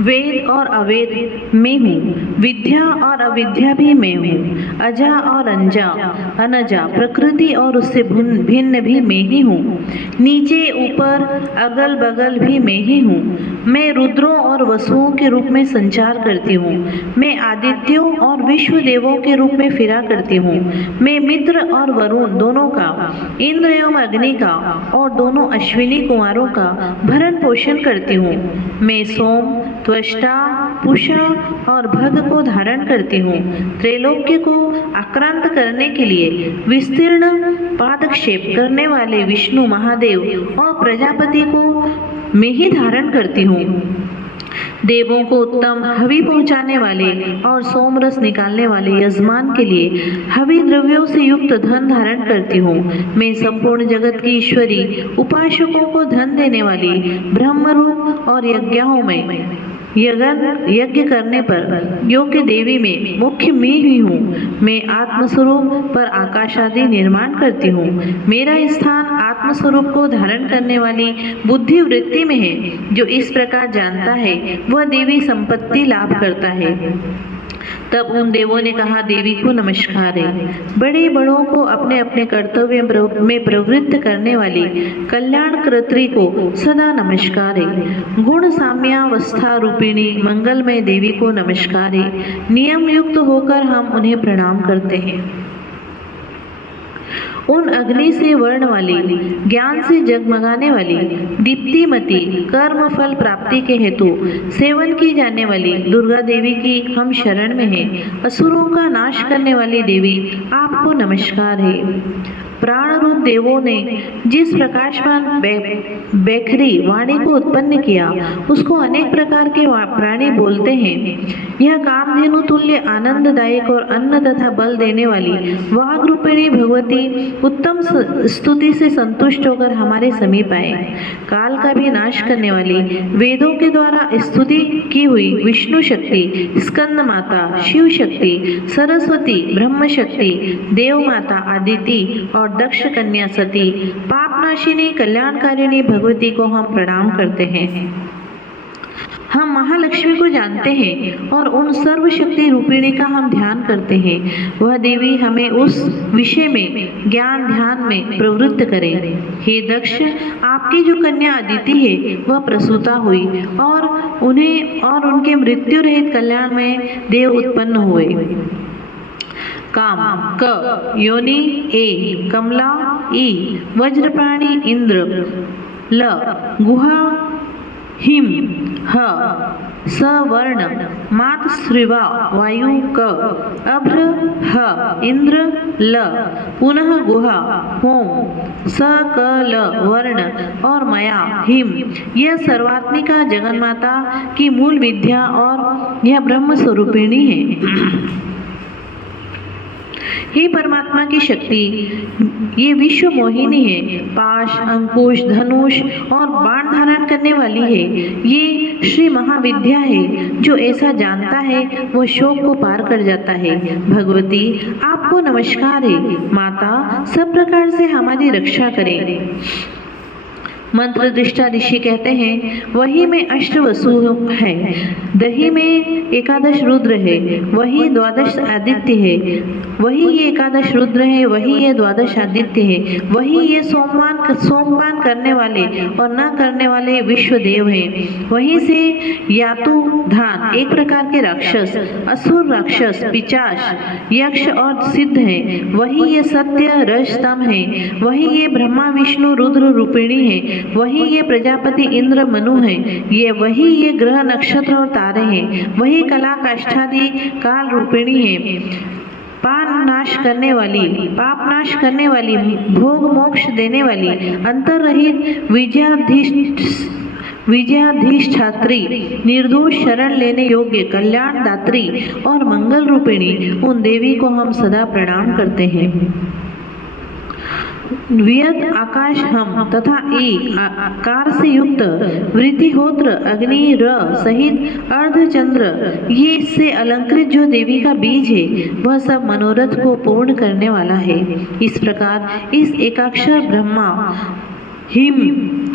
वेद और अवेद मैं हूँ, विद्या और अविद्या भी मैं हूँ, अजा और अंजा अनजा, प्रकृति और उससे भिन्न भी मैं ही हूँ, नीचे ऊपर अगल बगल भी मैं ही हूँ। मैं रुद्रों और वसुओं के रूप में संचार करती हूँ, मैं आदित्यों और विश्व देवों के रूप में फिरा करती हूँ। मैं मित्र और वरुण दोनों का, इंद्र एवं अग्नि का और दोनों अश्विनी कुमारों का भरण पोषण करती हूँ। मैं सोम, त्वष्टा, पुषा और भग को धारण करती हूँ। त्रैलोक्य को आक्रांत करने के लिए विस्तीर्ण पादक्षेप करने वाले विष्णु महादेव और प्रजापति को मैं ही धारण करती हूँ। देवों को उत्तम हवि पहुँचाने वाले और सोमरस निकालने वाले यजमान के लिए हवि द्रव्यों से युक्त धन धारण करती हूँ। मैं संपूर्ण जगत की ईश्वरी, उपासकों को धन देने वाली ब्रह्मरूप और यज्ञों में यज्ञ करने पर योग्य देवी में मुख्य मैं ही हूँ। मैं आत्मस्वरूप पर आकाश आदि निर्माण करती हूँ। मेरा स्थान आत्मस्वरूप को धारण करने वाली बुद्धि वृत्ति में है। जो इस प्रकार जानता है वह देवी संपत्ति लाभ करता है। तब उन देवों ने कहा, देवी को नमस्कार है। बड़े बड़ों को अपने अपने कर्तव्य में प्रवृत्त करने वाली कल्याणकर्त्री को सदा नमस्कार है। गुण साम्यावस्था रूपिणी मंगलमय देवी को नमस्कार है। नियम युक्त होकर हम उन्हें प्रणाम करते हैं। उन अग्नि से वर्ण वाली, ज्ञान से जगमगाने वाली, दीप्तिमती, कर्म फल प्राप्ति के हेतु सेवन की जाने वाली दुर्गा देवी की हम शरण में हैं। असुरों का नाश करने वाली देवी आपको नमस्कार है। प्राण रूप देवों ने जिस प्रकाशमान बैखरी वाणी को उत्पन्न किया उसको अनेक प्रकार के प्राणी बोलते हैं। यह कामधेनु तुल्य आनंददायक और अन्न तथा बल देने वाली वाग रूपिणी भगवती उत्तम स्तुति से संतुष्ट होकर हमारे समीप आए। काल का भी नाश करने वाली, वेदों के द्वारा स्तुति की हुई विष्णु शक्ति, स्कंद माता, शिव शक्ति, सरस्वती, ब्रह्म शक्ति, देव माता आदिति और दक्ष कन्या सती, पापनाशिनी कल्याणकारिणी भगवती को हम प्रणाम करते हैं। हम महालक्ष्मी को जानते हैं और उन सर्वशक्ति रूपिणी का हम ध्यान करते हैं। वह देवी हमें उस विषय में ज्ञान ध्यान में प्रवृत्त करे। हे दक्ष, आपकी जो कन्या अदिति है वह प्रसूता हुई और उन्हें और उनके मृत्यु रहित कल्याण में देव उत्पन्न हुए। काम क, योनि ए, कमला ई, वज्रप्राणी इंद्र, ल, गुहा हिम, ह, सवर्ण, मातस्रिवा वायु क, अभ्र ह, इंद्र ल, पुनः गुहा होम, स क ल वर्ण और मया हिम। यह सर्वात्मिका जगन्माता की मूल विद्या और यह ब्रह्म स्वरूपिणी है। हे परमात्मा की शक्ति, ये विश्व मोहिनी है। पाश, अंकुश, धनुष और बाण धारण करने वाली है। ये श्री महाविद्या है। जो ऐसा जानता है वो शोक को पार कर जाता है। भगवती, आपको नमस्कार है। माता, सब प्रकार से हमारी रक्षा करें। मंत्र दृष्टा ऋषि कहते हैं, वही में अष्ट वसु है, दही में एकादश रुद्र है, वही द्वादश आदित्य है, वही ये एकादश रुद्र है, वही ये द्वादश आदित्य है, वही ये सोमपान करने वाले और न करने वाले विश्व देव हैं। वहीं से यातु धान एक प्रकार के राक्षस, असुर राक्षस, पिचाश, यक्ष और सिद्ध हैं। वही ये सत्य रजतम है, वही ये ब्रह्मा विष्णु रुद्र रूपिणी है, वही ये प्रजापति इंद्र मनु है, ये वही ये ग्रह नक्षत्र और तारे हैं, वही कला काष्ठादि काल रूपिणी है। पाप नाश करने वाली, भोग मोक्ष देने वाली, अंतररहित विजयाधीष्ठात्री, निर्दोष शरण लेने योग्य कल्याण दात्री और मंगल रूपिणी उन देवी को हम सदा प्रणाम करते हैं। वियत आकाश हम तथा एक आकार से युक्त वृत्तिहोत्र अग्नि र सहित अर्धचंद्र, ये इससे अलंकृत जो देवी का बीज है वह सब मनोरथ को पूर्ण करने वाला है। इस प्रकार इस एकाक्षर ब्रह्मा, हिम,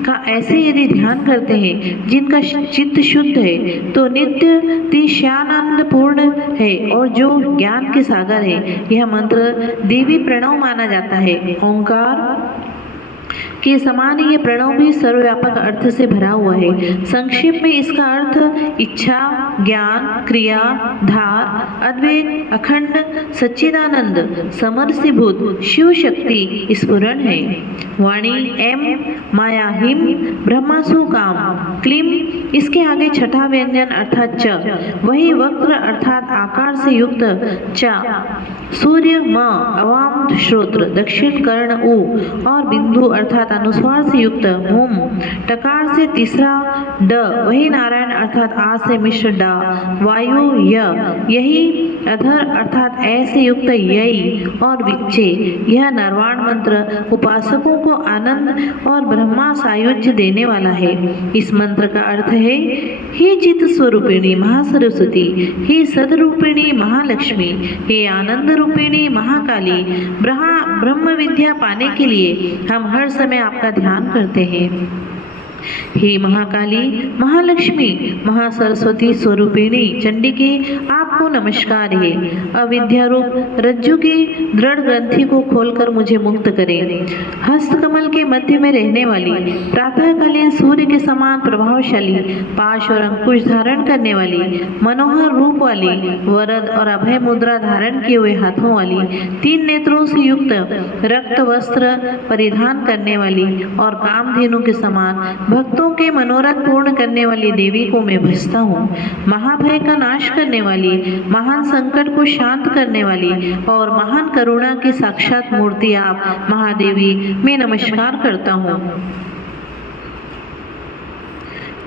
का ऐसे यदि ध्यान करते हैं जिनका चित्त शुद्ध है तो नित्य तिशानंद पूर्ण है और जो ज्ञान के सागर है। यह मंत्र देवी प्रणव माना जाता है। ओंकार के समान ये प्रणव भी सर्वव्यापक अर्थ से भरा हुआ है। संक्षेप में इसका अर्थ इच्छा, ज्ञान, क्रिया, धार, अद्वैत, अखंड, सच्चिदानंद, समरसीभूत शिव शक्ति स्फुरण है। वाणी एम, माया हिम, ब्रह्मासु काम, क्लीम, इसके आगे छठा व्यंजन अर्थात च, वही वक्र अर्थात आकार से युक्त च, सूर्य म, अवाम श्रोत्र, दक्षिण कर्ण उ और बिंदु अर्थात अनुस्वार से युक्त हुम, टकार से तीसरा ड, वही नारायण अर्थात आ से मिश्र डा, वायु य, यही अधर अर्थात ऐ से युक्त यई और विच्चे। यह नरवाण मंत्र उपासकों को आनंद और ब्रह्मा सायुज्य देने वाला है। इस मंत्र का अर्थ है, हे चित स्वरूपिणी महासरस्वती, हे सदरूपिणी महालक्ष्मी, हे आनंद रूपिणी महाकाली, ब्रह्म विद्या पाने के लिए हम हर समय आपका ध्यान करते हैं। हे महाकाली, महालक्ष्मी, महासरस्वती स्वरूपिणी चंडिके, आपको नमस्कार है। अविद्या रूप रज्जु की दृढ़ ग्रंथि को खोलकर मुझे मुक्त करें। हस्त कमल के मध्य में रहने वाली, प्रातःकालीन सूर्य के समान प्रभावशाली, पाश और अंकुश धारण करने वाली, मनोहर रूप वाली, वरद और अभय मुद्रा धारण किए हुए हाथों वाली, 3 नेत्रों से युक्त रक्त वस्त्र परिधान करने वाली और कामधेनु के समान भक्तों के मनोरथ पूर्ण करने वाली देवी को मैं भजता हूँ। महाभय का नाश करने वाली, महान संकट को शांत करने वाली और महान करुणा की साक्षात मूर्ति आप महादेवी मैं नमस्कार करता हूँ।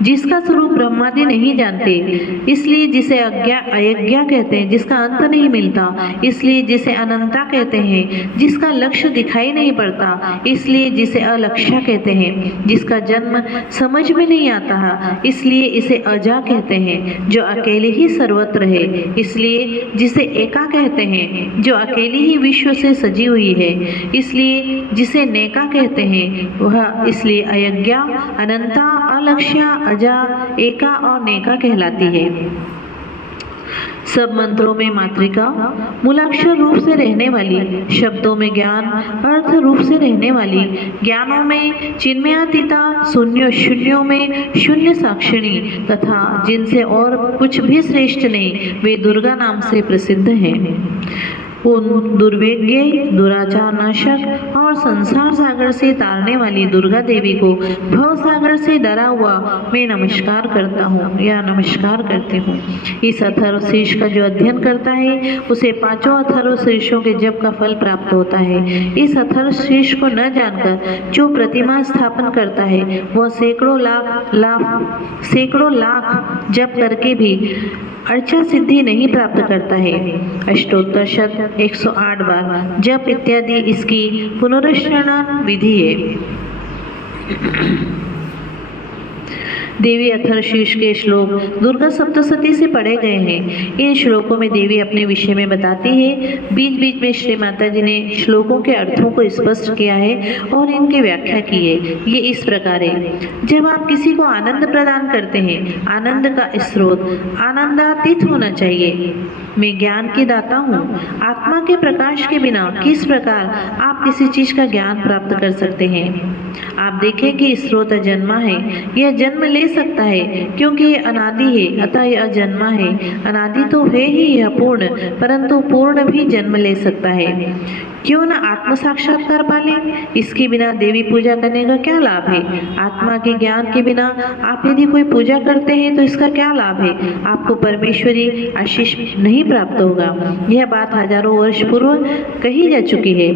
जिसका स्वरूप ब्रह्मादि नहीं जानते, इसलिए जिसे अयज्ञा कहते हैं, जिसका अंत नहीं मिलता, इसलिए जिसे अनंता कहते हैं, जिसका लक्ष्य दिखाई नहीं पड़ता, इसलिए जिसे अलक्ष्या कहते हैं, जिसका जन्म समझ में नहीं आता, इसलिए इसे अजा कहते हैं, जो अकेले ही सर्वत्र है, इसलिए जिसे एका कहते हैं, जो अकेली ही विश्व से सजी हुई है, इसलिए जिसे नेका कहते हैं, वह इसलिए अयज्ञा, अनंता, अलक्ष्या, अजा, एका और नेका कहलाती है। सब मंत्रों में मातृका, मूलाक्षर रूप से रहने वाली, शब्दों में ज्ञान, अर्थ रूप से रहने वाली, ज्ञानों में चिन्मयातीता, शून्यों में शून्य साक्षिणी तथा जिनसे और कुछ भी श्रेष्ठ नहीं, वे दुर्गा नाम से प्रसिद्ध हैं। उन दुर्वेज्ञ, दुराचार नाशक और संसार सागर से तारने वाली दुर्गा देवी को भव सागर से डरा हुआ मैं नमस्कार करता हूँ या नमस्कार करती हूँ। इस अथर्व शीर्ष का जो अध्ययन करता है उसे 5 अथर्व शीर्षों के जप का फल प्राप्त होता है। इस अथर्व शीर्ष को न जानकर जो प्रतिमा स्थापन करता है वह सैकड़ों लाख जप करके भी अर्चा सिद्धि नहीं प्राप्त करता है। अष्टोत्तर शत 108 बार जप इत्यादि इसकी पुनरुच्चारण विधि है। देवी अथर्वशीर्ष के श्लोक दुर्गा सप्तशती से पढ़े गए हैं। इन श्लोकों में देवी अपने विषय में बताती है। बीच बीच में श्री माता जी ने श्लोकों के अर्थों को स्पष्ट किया है और इनकी व्याख्या की है। ये इस प्रकार है। जब आप किसी को आनंद प्रदान करते हैं, आनंद का स्रोत आनंदातीत होना चाहिए। मैं ज्ञान की दाता हूँ। आत्मा के प्रकाश के बिना किस प्रकार आप किसी चीज का ज्ञान प्राप्त कर सकते हैं? आप देखें कि स्रोत अजन्मा है। यह जन्म ले सकता है क्योंकि यह अनादि है, अतः यह अजन्मा है। अनादि तो है ही यह पूर्ण, परंतु पूर्ण भी जन्म ले सकता है। क्यों न आत्म साक्षात्कार पाले? इसके बिना देवी पूजा करने का क्या लाभ है? आत्मा के ज्ञान के बिना आप यदि कोई पूजा करते हैं तो इसका क्या लाभ है? आपको परमेश्वरी आशीष नहीं प्राप्त होगा। यह बात हजारों वर्ष पूर्व कही जा चुकी है।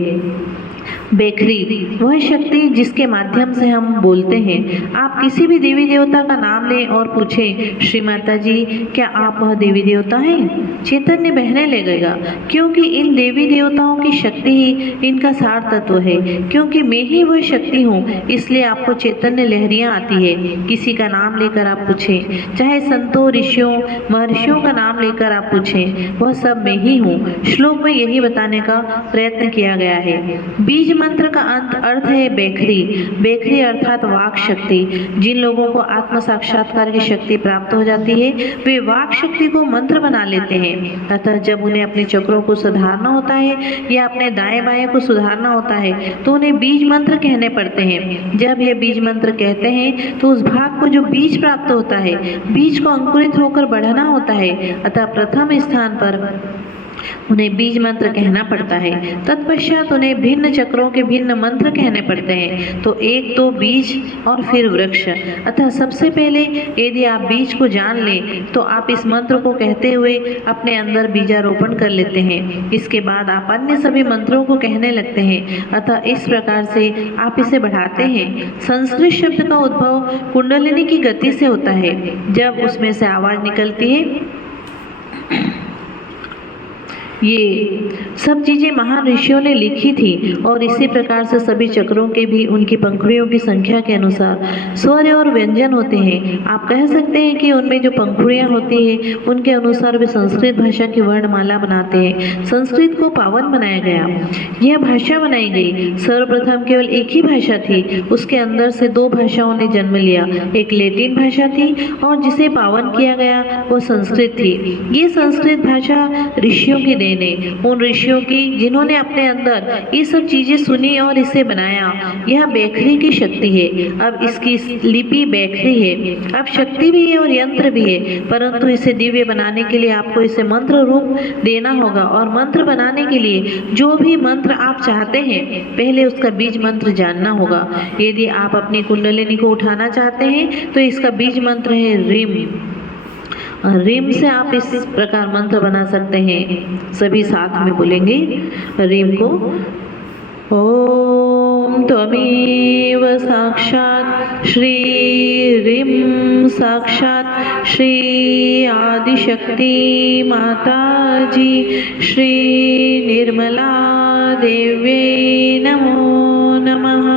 बेखरी वह शक्ति जिसके माध्यम से हम बोलते हैं। आप किसी भी देवी देवता का नाम लें और पूछें, श्री माता जी क्या आप वह देवी देवता हैं? चैतन्य बहने लगेगा, क्योंकि इन देवी देवताओं की शक्ति ही इनका सार तत्व है। क्योंकि मैं ही वह शक्ति हूँ, इसलिए आपको चैतन्य लहरियाँ आती है। किसी का नाम लेकर आप पूछें, चाहे संतों, ऋषियों, महर्षियों का नाम लेकर आप पूछें, वह सब मैं ही हूँ। श्लोक में यही बताने का प्रयत्न किया गया है। बीज मंत्र का अर्थ है बेखरी। बेखरी अर्थात वाक शक्ति। जिन लोगों को आत्म साक्षात्कार की शक्ति प्राप्त हो जाती है वे वाक शक्ति को मंत्र बना लेते हैं। अतः जब उन्हें अपने चक्रों को सुधारना होता है या अपने दाएं बाएं को सुधारना होता है तो उन्हें बीज मंत्र कहने पड़ते हैं। जब ये बीज मंत्र कहते हैं तो उस भाग को जो बीज प्राप्त होता है, बीज को अंकुरित होकर बढ़ाना होता है। अतः प्रथम स्थान पर उन्हें बीज मंत्र कहना पड़ता है। तत्पश्चात उन्हें भिन्न चक्रों के भिन्न मंत्र कहने पड़ते हैं। तो एक तो बीज और फिर वृक्ष। अतः सबसे पहले यदि आप बीज को जान लें तो आप इस मंत्र को कहते हुए अपने अंदर बीजारोपण कर लेते हैं। इसके बाद आप अन्य सभी मंत्रों को कहने लगते हैं। अतः इस प्रकार से आप इसे बढ़ाते हैं। संस्कृत शब्द का उद्भव कुंडलिनी की गति से होता है। जब उसमें से आवाज निकलती है। ये सब चीज़ें महान ऋषियों ने लिखी थी और इसी प्रकार से सभी चक्रों के भी उनकी पंखुड़ियों की संख्या के अनुसार स्वर और व्यंजन होते हैं। आप कह सकते हैं कि उनमें जो पंखुड़ियाँ होती हैं उनके अनुसार वे संस्कृत भाषा की वर्णमाला बनाते हैं। संस्कृत को पावन बनाया गया। यह भाषा बनाई गई। सर्वप्रथम केवल एक ही भाषा थी, उसके अंदर से दो भाषाओं ने जन्म लिया। एक लैटिन भाषा थी और जिसे पावन किया गया वो संस्कृत थी। ये संस्कृत भाषा ऋषियों की देन है, उन ऋषियों की जिन्होंने अपने अंदर ये सब चीजें सुनी और इसे बनाया। यह बेखरी की शक्ति है। अब इसकी लिपि बेखरी है। अब शक्ति भी है और यंत्र भी है, परंतु इसे दिव्य बनाने के लिए आपको इसे मंत्र रूप देना होगा। और मंत्र बनाने के लिए जो भी मंत्र आप चाहते हैं पहले उसका बीज मंत्र जानना होगा। यदि आप अपनी कुंडलिनी को उठाना चाहते हैं तो इसका बीज मंत्र है रीम। रीम से आप इस प्रकार मंत्र बना सकते हैं। सभी साथ में बोलेंगे रीम को। ओम त्वमेव साक्षात् श्री रीम साक्षात् श्री आदिशक्ति माता जी श्री निर्मला देव्यै नमो नमः।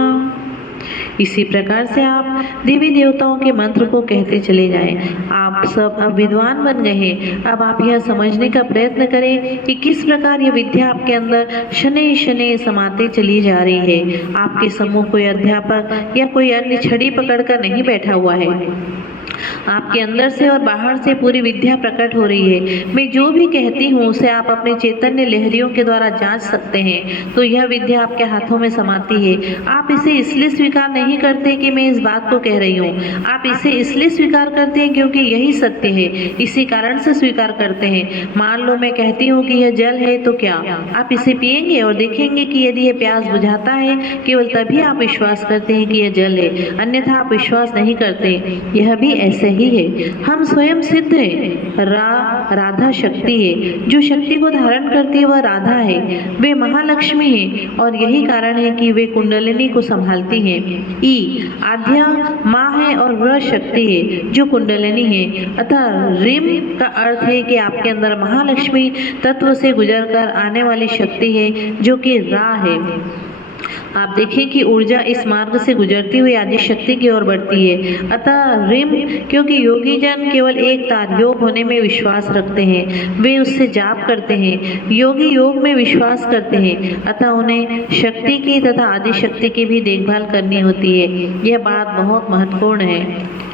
इसी प्रकार से आप देवी देवताओं के मंत्र को कहते चले जाएं। आप सब अब विद्वान बन गए हैं। अब आप यह समझने का प्रयत्न करें कि किस प्रकार यह विद्या आपके अंदर शनै शनै समाते चली जा रही है। आपके सम्मुख कोई अध्यापक या कोई अन्य छड़ी पकड़कर नहीं बैठा हुआ है। आपके अंदर से और बाहर से पूरी विद्या प्रकट हो रही है। मैं जो भी कहती हूँ उसे आप अपने चैतन्य लहरियों के द्वारा जांच सकते हैं। तो यह विद्या आपके हाथों में समाती है। आप इसे इसलिए स्वीकार नहीं करते कि मैं इस बात को कह रही हूँ। आप इसे इसलिए स्वीकार करते हैं क्योंकि यही सत्य है। इसी कारण से स्वीकार करते हैं। मान लो मैं कहती हूँ कि यह जल है तो क्या आप इसे पिएंगे और देखेंगे कि यदि यह प्यास बुझाता है, केवल तभी आप विश्वास करते हैं कि यह जल है, अन्यथा आप विश्वास नहीं करते। यह भी ऐसे ही है। हम स्वयं सिद्ध हैं। राधा शक्ति है। जो शक्ति को धारण करती है वह राधा है। वे महालक्ष्मी है और यही कारण है कि वे कुंडलिनी को संभालती हैं। ई आद्या माँ है और वह शक्ति है जो कुंडलिनी है। अतः रिम का अर्थ है कि आपके अंदर महालक्ष्मी तत्व से गुजरकर आने वाली शक्ति है जो कि रा है। आप देखें कि ऊर्जा इस मार्ग से गुजरती हुई आदि शक्ति की ओर बढ़ती है। अतः रिम क्योंकि योगी जन केवल एक तार योग होने में विश्वास रखते हैं, वे उससे जाप करते हैं। योगी योग में विश्वास करते हैं, अतः उन्हें शक्ति की तथा आदि शक्ति की भी देखभाल करनी होती है। यह बात बहुत महत्वपूर्ण है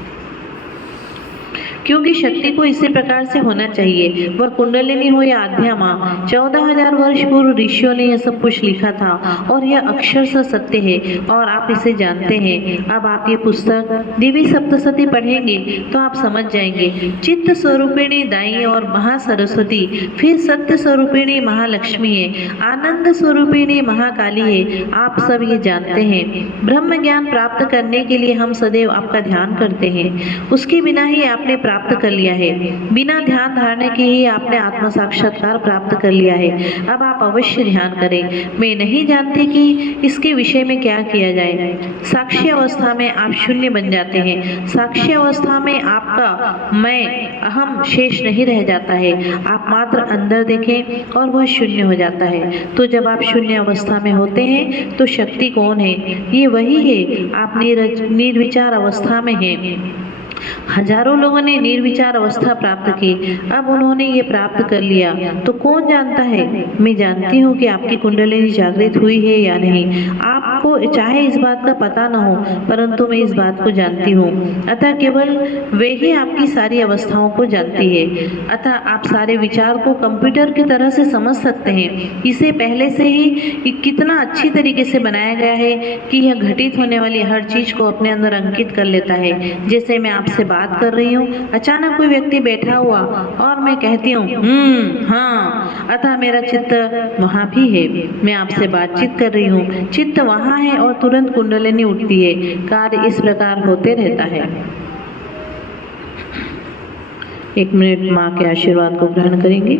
क्योंकि शक्ति को इसी प्रकार से होना चाहिए। वह कुंडलिनी हो या आध्या माँ। 14,000 वर्ष पूर्व ऋषियों ने यह सब कुछ लिखा था और यह अक्षर से सत्य है और आप इसे जानते हैं। अब आप ये पुस्तक देवी सप्तशती पढ़ेंगे तो आप समझ जाएंगे। चित्त स्वरूपिणी दाई और महासरस्वती, फिर सत्य स्वरूपिणी महालक्ष्मी है, आनंद स्वरूपिणी महाकाली है। आप सब ये जानते हैं। ब्रह्म ज्ञान प्राप्त करने के लिए हम सदैव आपका ध्यान करते हैं। उसके बिना ही आपने प्राप्त कर लिया है। बिना ध्यान धारणे के ही आपने आत्म साक्षात्कार प्राप्त कर लिया है। अब आप अवश्य ध्यान करें। मैं नहीं जानती कि इसके विषय में क्या किया जाए। साक्षी अवस्था में आप शून्य बन जाते हैं। साक्षी अवस्था में आपका मैं अहम शेष नहीं रह जाता है। आप मात्र अंदर देखें और वह शून्य हो जाता है। तो जब आप शून्य अवस्था में होते हैं तो शक्ति कौन है? ये वही है। आप निर्विचार अवस्था में हैं। हजारों लोगों ने निर्विचार अवस्था प्राप्त की, अब उन्होंने ये प्राप्त कर लिया, तो कौन जानता है? मैं जानती हूँ कि आपकी कुंडलिनी जागृत हुई है या नहीं। आपको चाहे इस बात का पता न हो, परंतु मैं इस बात को जानती हूँ। अतः केवल वे ही आपकी सारी अवस्थाओं को जानती है। अतः आप सारे विचार को कंप्यूटर की तरह से समझ सकते हैं। इसे पहले से ही कितना अच्छी तरीके से बनाया गया है कि यह घटित होने वाली हर चीज को अपने अंदर अंकित कर लेता है। जैसे मैं आपसे बात कर रही हूँ, अचानक कोई व्यक्ति बैठा हुआ और मैं कहती हूँ हाँ, अतः मेरा चित्त वहाँ भी है। मैं आपसे बातचीत कर रही हूँ, चित्त वहाँ है और तुरंत कुंडलिनी उठती है। कार्य इस प्रकार होते रहता है। 1 मिनट माँ के आशीर्वाद को ग्रहण करेंगे।